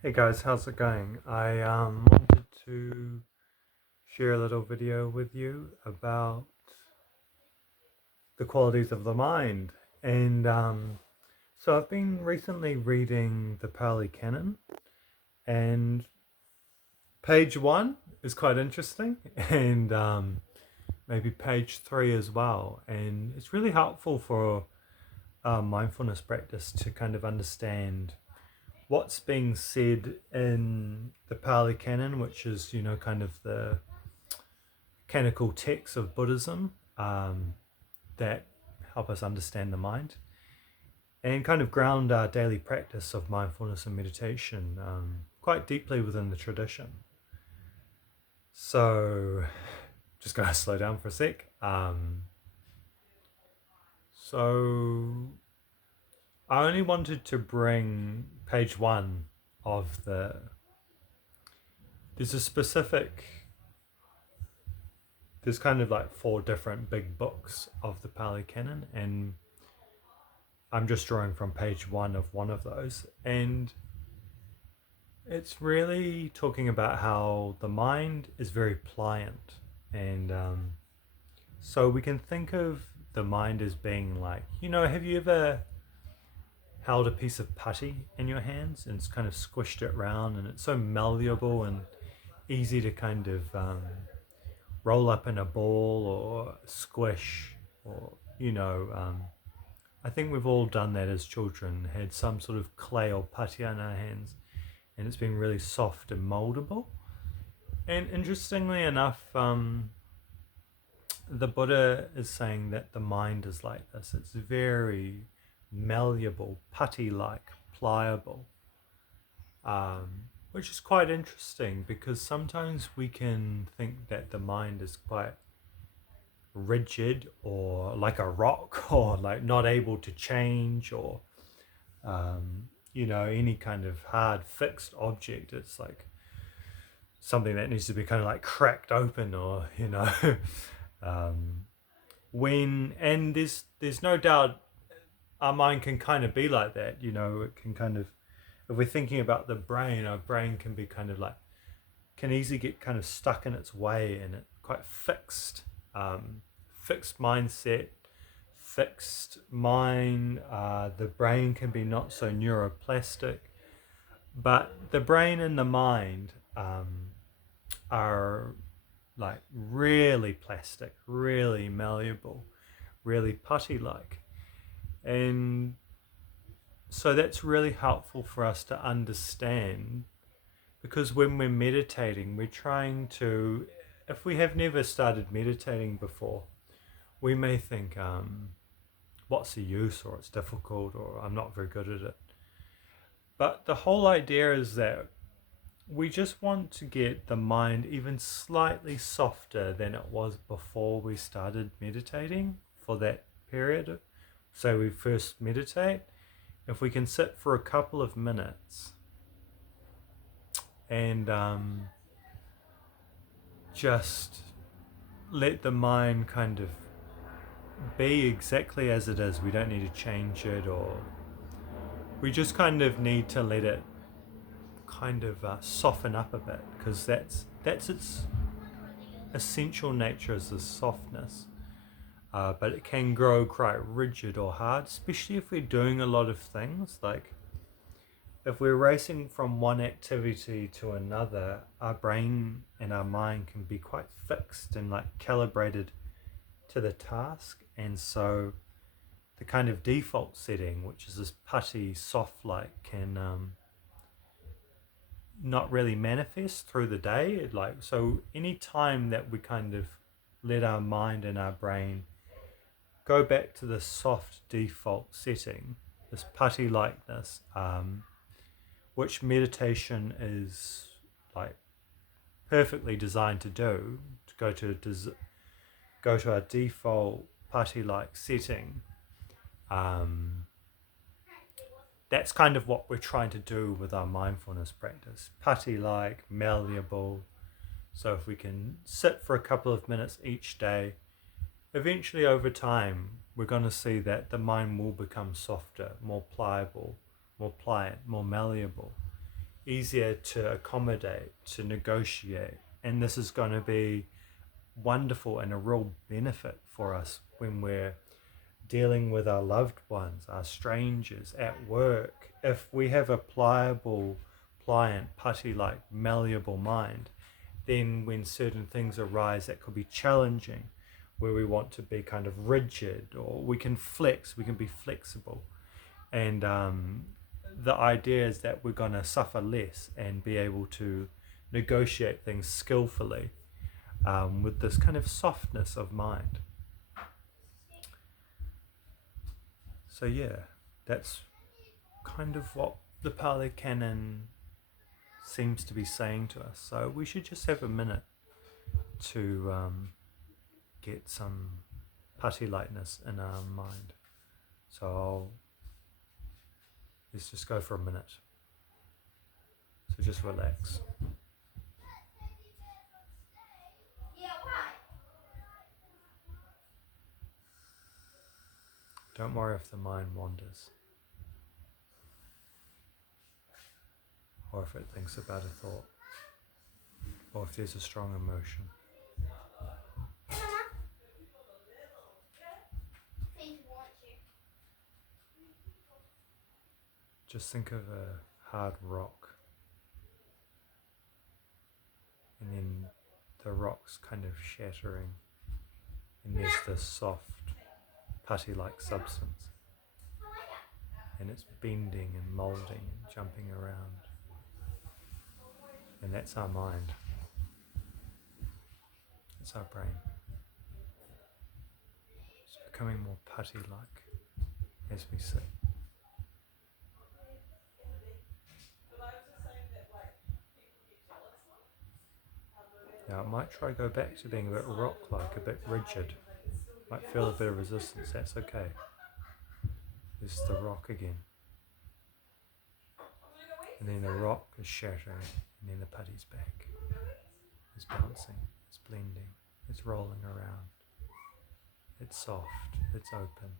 Hey guys, how's it going? I wanted to share a little video with you about the qualities of the mind. And so I've been recently reading the Pali canon, and page one is quite interesting, and maybe page three as well. And it's really helpful for mindfulness practice to kind of understand what's being said in the Pali canon, which is, kind of the canonical texts of Buddhism that help us understand the mind and kind of ground our daily practice of mindfulness and meditation quite deeply within the tradition. So, just going to slow down for a sec. So, I only wanted to bring page one of the. There's a specific. There's kind of like four different big books of the Pali Canon, and I'm just drawing from page one of those. And it's really talking about how the mind is very pliant. And so we can think of the mind as being like, have you ever held a piece of putty in your hands and it's kind of squished it around and it's so malleable and easy to kind of roll up in a ball or squish or, I think we've all done that as children, had some sort of clay or putty in our hands, and it's been really soft and moldable. And interestingly enough, the Buddha is saying that the mind is like this. It's very malleable, putty-like, pliable, which is quite interesting because sometimes we can think that the mind is quite rigid or like a rock or like not able to change or any kind of hard fixed object. It's like something that needs to be kind of like cracked open or um, when and there's no doubt our mind can kind of be like that. It can kind of, if we're thinking about the brain, our brain can be kind of like, can easily get kind of stuck in its way and it quite fixed, fixed mindset, fixed mind. The brain can be not so neuroplastic, but the brain and the mind are like really plastic, really malleable, really putty like. And so that's really helpful for us to understand because when we're meditating, we're trying to, if we have never started meditating before, we may think, what's the use, or it's difficult, or I'm not very good at it. But the whole idea is that we just want to get the mind even slightly softer than it was before we started meditating for that period. So we first meditate. If we can sit for a couple of minutes and just let the mind kind of be exactly as it is, we don't need to change it, or we just kind of need to let it kind of soften up a bit because that's its essential nature, is the softness. But it can grow quite rigid or hard, especially if we're doing a lot of things. Like if we're racing from one activity to another, our brain and our mind can be quite fixed and like calibrated to the task. And so the kind of default setting, which is this putty, soft light, can not really manifest through the day. So any time that we kind of let our mind and our brain go back to the soft default setting, this putty likeness, which meditation is like perfectly designed to do, to go to our default putty like setting. That's kind of what we're trying to do with our mindfulness practice. Putty like, malleable. So if we can sit for a couple of minutes each day, eventually over time, we're going to see that the mind will become softer, more pliable, more pliant, more malleable. easier to accommodate, to negotiate. And this is going to be wonderful and a real benefit for us when we're dealing with our loved ones, our strangers at work. If we have a pliable, pliant, putty-like, malleable mind, then when certain things arise that could be challenging, where we want to be kind of rigid, or we can flex, we can be flexible. And the idea is that we're going to suffer less and be able to negotiate things skillfully with this kind of softness of mind. So yeah, that's kind of what the Pali canon seems to be saying to us. So we should just have a minute to get some putty lightness in our mind. So let's just go for a minute. So just relax. Don't worry if the mind wanders, or if it thinks about a thought, or if there's a strong emotion. Just think of a hard rock, and then the rock's kind of shattering, and there's this soft, putty-like substance, and it's bending and moulding and jumping around. And that's our mind. It's our brain. It's becoming more putty-like as we sit. Now it might try to go back to being a bit rock-like, a bit rigid. Might feel a bit of resistance, that's okay. There's the rock again. And then the rock is shattering, and then the putty's back. It's bouncing, it's blending, it's rolling around. It's soft, it's open,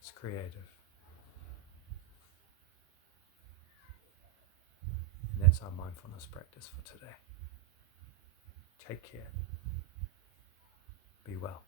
it's creative. And that's our mindfulness practice for today. Take care. Be well.